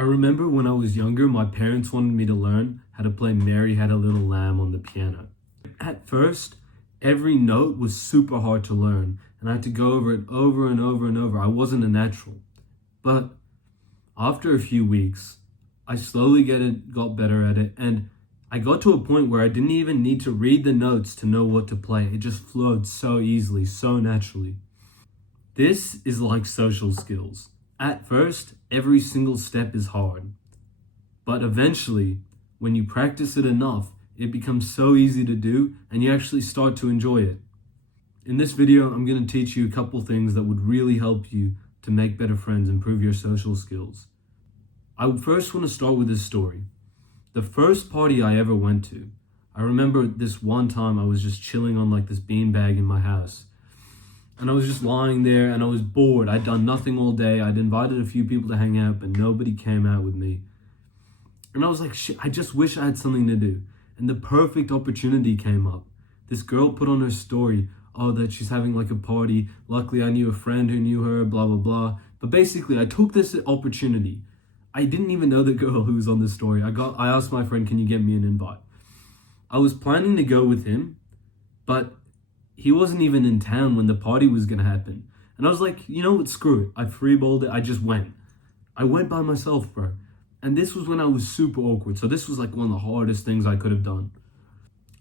I remember when I was younger, my parents wanted me to learn how to play Mary Had a Little Lamb on the piano. At first, every note was super hard to learn, and I had to go over it over and over and over. I wasn't a natural. But after a few weeks, I slowly got better at it, and I got to a point where I didn't even need to read the notes to know what to play. It just flowed so easily, so naturally. This is like social skills. At first, every single step is hard. But eventually, when you practice it enough, it becomes so easy to do and you actually start to enjoy it. In this video, I'm going to teach you a couple things that would really help you to make better friends, improve your social skills. I would first want to start with this story. The first party I ever went to, I remember this one time I was just chilling on like this beanbag in my house. And I was just lying there and I was bored. I'd done nothing all day. I'd invited a few people to hang out, but nobody came out with me. And I was like, shit, I just wish I had something to do. And the perfect opportunity came up. This girl put on her story, that she's having like a party. Luckily, I knew a friend who knew her, blah, blah, blah. But basically, I took this opportunity. I didn't even know the girl who was on the story. I asked my friend, can you get me an invite? I was planning to go with him, but he wasn't even in town when the party was going to happen. And I was like, you know what, screw it. I freeballed it. I just went. I went by myself, bro. And this was when I was super awkward. So this was like one of the hardest things I could have done.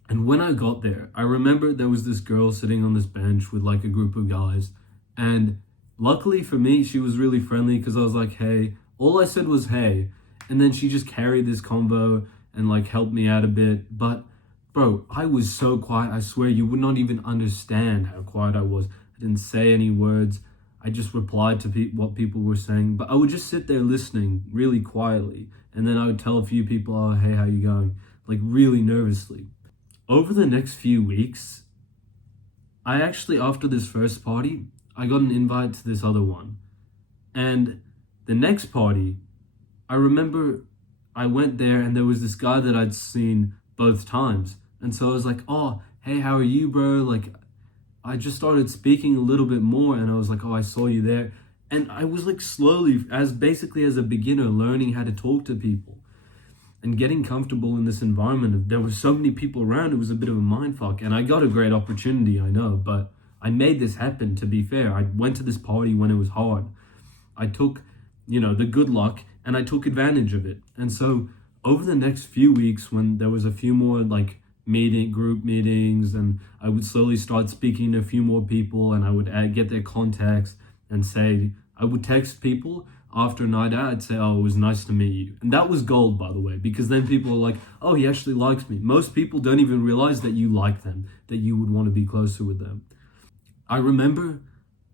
And when I got there, I remember there was this girl sitting on this bench with like a group of guys. And luckily for me, she was really friendly because I was like, hey. All I said was, hey. And then she just carried this convo and like helped me out a bit. But bro, I was so quiet. I swear you would not even understand how quiet I was. I didn't say any words. I just replied to what people were saying. But I would just sit there listening really quietly. And then I would tell a few people, oh, hey, how you going? Like really nervously. Over the next few weeks, I actually, after this first party, I got an invite to this other one. And the next party, I remember I went there and there was this guy that I'd seen both times. And so I was like, oh, hey, how are you, bro? Like, I just started speaking a little bit more and I was like, oh, I saw you there. And I was like slowly, as a beginner, learning how to talk to people and getting comfortable in this environment. There were so many people around, it was a bit of a mindfuck. And I got a great opportunity, I know, but I made this happen, to be fair. I went to this party when it was hard. I took, the good luck and I took advantage of it. And so over the next few weeks, when there was a few more like group meetings, and I would slowly start speaking to a few more people, and I would get their contacts and say, I would text people after a night out, I'd say, oh, it was nice to meet you. And that was gold, by the way, because then people are like, oh, he actually likes me. Most people don't even realize that you like them, that you would want to be closer with them. I remember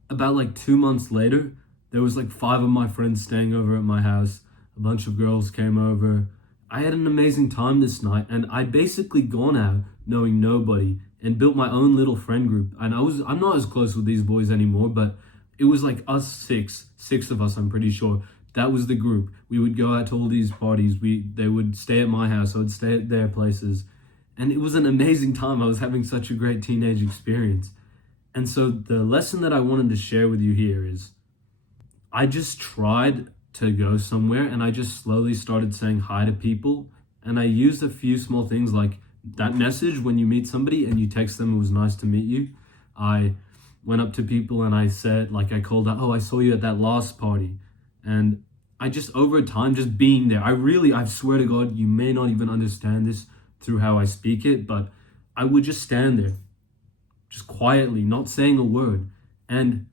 about like 2 months later, there was like 5 of my friends staying over at my house. A bunch of girls came over. I had an amazing time this night, and I'd basically gone out knowing nobody and built my own little friend group. And I'm not as close with these boys anymore, but it was like us six of us, I'm pretty sure. That was the group. We would go out to all these parties. They would stay at my house. I would stay at their places. And it was an amazing time. I was having such a great teenage experience. And so the lesson that I wanted to share with you here is I just tried to go somewhere and I just slowly started saying hi to people, and I used a few small things like that message when you meet somebody and you text them, it was nice to meet you. I went up to people and I said, like, I called out, oh, I saw you at that last party. And I just, over time, just being there, I swear to God, you may not even understand this through how I speak it, but I would just stand there just quietly, not saying a word. And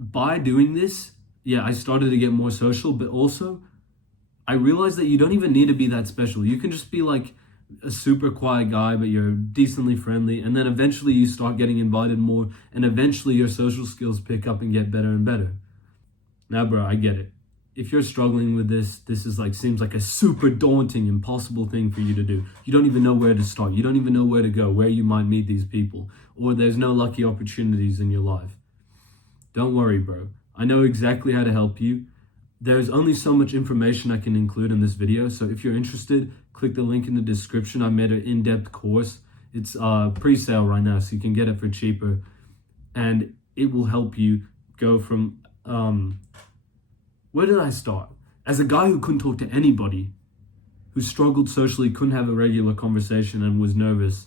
by doing this, I started to get more social, but also I realized that you don't even need to be that special. You can just be like a super quiet guy, but you're decently friendly. And then eventually you start getting invited more, and eventually your social skills pick up and get better and better. Now, bro, I get it. If you're struggling with this is seems like a super daunting, impossible thing for you to do. You don't even know where to start. You don't even know where to go, where you might meet these people, or there's no lucky opportunities in your life. Don't worry, bro. I know exactly how to help you. There's only so much information I can include in this video, so if you're interested, click the link in the description. I made an in-depth course. It's pre-sale right now, so you can get it for cheaper, and it will help you go from where did I start? As a guy who couldn't talk to anybody, who struggled socially, couldn't have a regular conversation and was nervous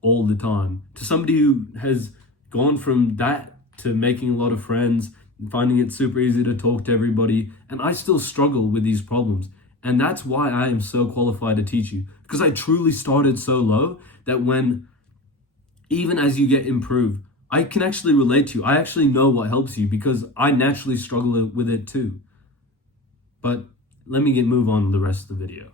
all the time, to somebody who has gone from that to making a lot of friends, finding it super easy to talk to everybody, and I still struggle with these problems. And that's why I am so qualified to teach you, because I truly started so low that when, even as you get improved, I can actually relate to you. I actually know what helps you because I naturally struggle with it too. But let me move on to the rest of the video.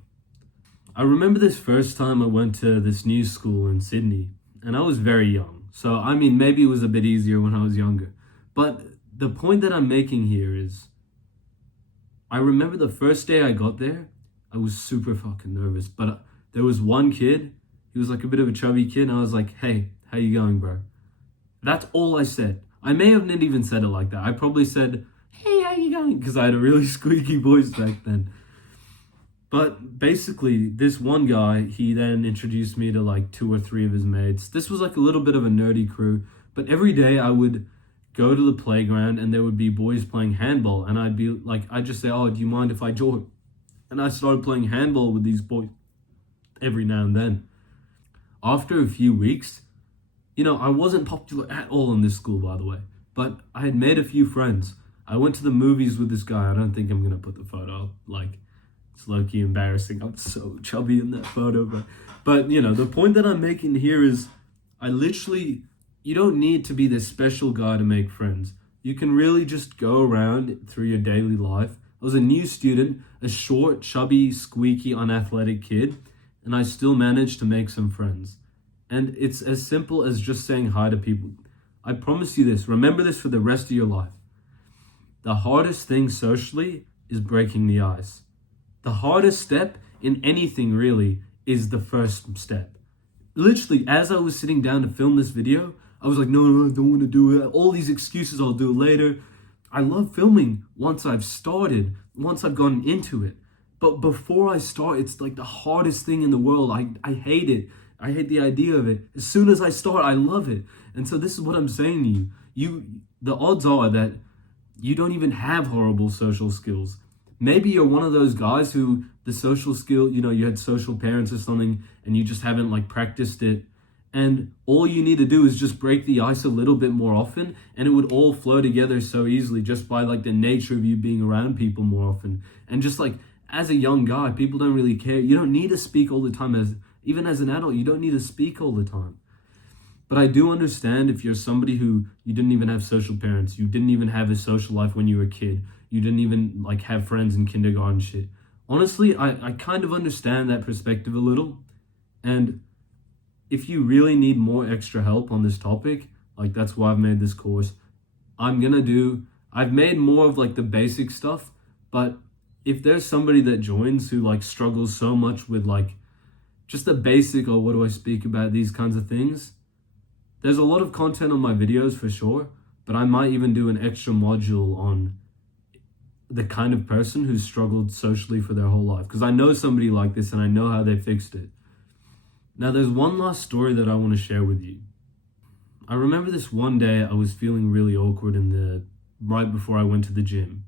I remember this first time I went to this new school in Sydney, and I was very young. So, I mean, maybe it was a bit easier when I was younger. But the point that I'm making here is, I remember the first day I got there, I was super fucking nervous. But there was one kid, he was like a bit of a chubby kid, and I was like, hey, how you going, bro? That's all I said. I may have not even said it like that. I probably said, hey, how you going? Because I had a really squeaky voice back then. But basically, this one guy, he then introduced me to like 2 or 3 of his mates. This was like a little bit of a nerdy crew. But every day I would go to the playground and there would be boys playing handball. And I'd just say, oh, do you mind if I join? And I started playing handball with these boys every now and then. After a few weeks, I wasn't popular at all in this school, by the way. But I had made a few friends. I went to the movies with this guy. I don't think I'm going to put the photo. It's low-key embarrassing. I'm so chubby in that photo. But the point that I'm making here is you don't need to be this special guy to make friends. You can really just go around through your daily life. I was a new student, a short, chubby, squeaky, unathletic kid, and I still managed to make some friends. And it's as simple as just saying hi to people. I promise you this. Remember this for the rest of your life. The hardest thing socially is breaking the ice. The hardest step in anything really is the first step. Literally, as I was sitting down to film this video, I was like, no, I don't want to do it. All these excuses, I'll do it later. I love filming once I've started, once I've gotten into it. But before I start, it's like the hardest thing in the world. I hate it. I hate the idea of it. As soon as I start, I love it. And so this is what I'm saying to you. The odds are that you don't even have horrible social skills. Maybe you're one of those guys who the social skill, you had social parents or something and you just haven't practiced it. And all you need to do is just break the ice a little bit more often and it would all flow together so easily just by the nature of you being around people more often. And just as a young guy, people don't really care. You don't need to speak all the time. Even as an adult, you don't need to speak all the time. But I do understand if you're somebody who you didn't even have social parents, you didn't even have a social life when you were a kid, you didn't even have friends in kindergarten shit. Honestly, I kind of understand that perspective a little. And if you really need more extra help on this topic, that's why I've made this course. I've made more of the basic stuff, but if there's somebody that joins who struggles so much with just the basic, or what do I speak about, these kinds of things, there's a lot of content on my videos for sure, but I might even do an extra module on the kind of person who's struggled socially for their whole life. Because I know somebody like this and I know how they fixed it. Now, there's one last story that I want to share with you. I remember this one day I was feeling really awkward right before I went to the gym.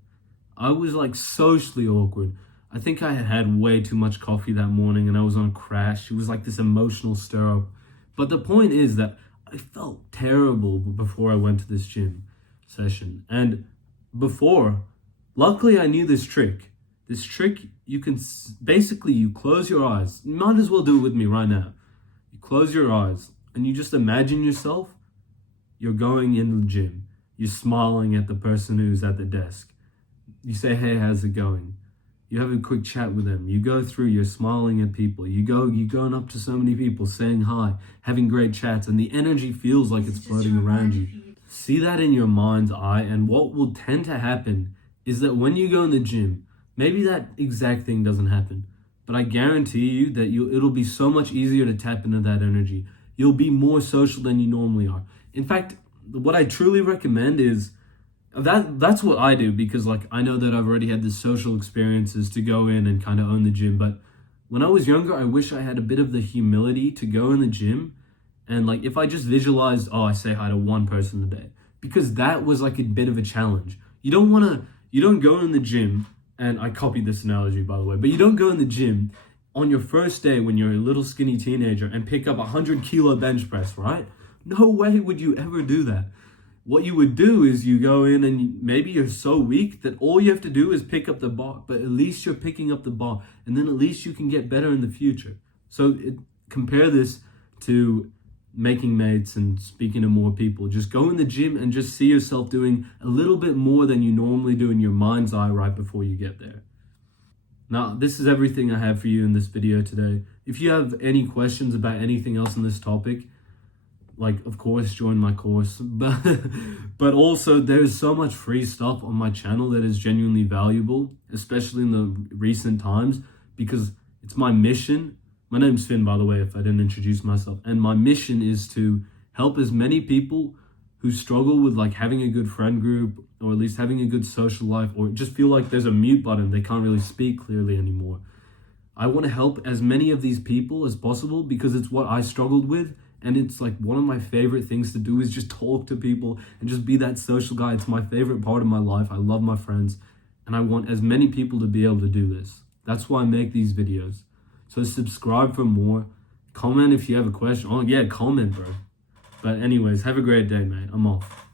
I was socially awkward. I think I had had way too much coffee that morning and I was on a crash. It was this emotional stir up. But the point is that I felt terrible before I went to this gym session. And luckily I knew this trick. This trick, you can you close your eyes. You might as well do it with me right now. You close your eyes and you just imagine yourself, you're going in the gym. You're smiling at the person who's at the desk. You say, hey, how's it going? You have a quick chat with them. You go through, you're smiling at people. You're going up to so many people, saying hi, having great chats, and the energy feels like it's floating around you. See that in your mind's eye, and what will tend to happen is that when you go in the gym, maybe that exact thing doesn't happen, but I guarantee you that it'll be so much easier to tap into that energy. You'll be more social than you normally are. In fact, what I truly recommend is, that's what I do, because I know that I've already had the social experiences to go in and kind of own the gym. But when I was younger, I wish I had a bit of the humility to go in the gym. And if I just visualized, I say hi to one person a day, because that was a bit of a challenge. You don't go in the gym and I copied this analogy, by the way, but you don't go in the gym on your first day when you're a little skinny teenager and pick up 100 kilo bench press, right? No way would you ever do that. What you would do is you go in and maybe you're so weak that all you have to do is pick up the bar, but at least you're picking up the bar, and then at least you can get better in the future. So compare this to making mates and speaking to more people. Just go in the gym and just see yourself doing a little bit more than you normally do in your mind's eye right before you get there. Now, this is everything I have for you in this video today. If you have any questions about anything else on this topic, like, of course, join my course. But also, there's so much free stuff on my channel that is genuinely valuable, especially in the recent times, because it's my mission. My name's Finn, by the way, if I didn't introduce myself. And my mission is to help as many people who struggle with like having a good friend group, or at least having a good social life, or just feel like there's a mute button. They can't really speak clearly anymore. I want to help as many of these people as possible because it's what I struggled with. And it's like one of my favorite things to do is just talk to people and just be that social guy. It's my favorite part of my life. I love my friends, and I want as many people to be able to do this. That's why I make these videos. So subscribe for more. Comment if you have a question. Oh yeah, comment, bro. But anyways, have a great day, mate. I'm off.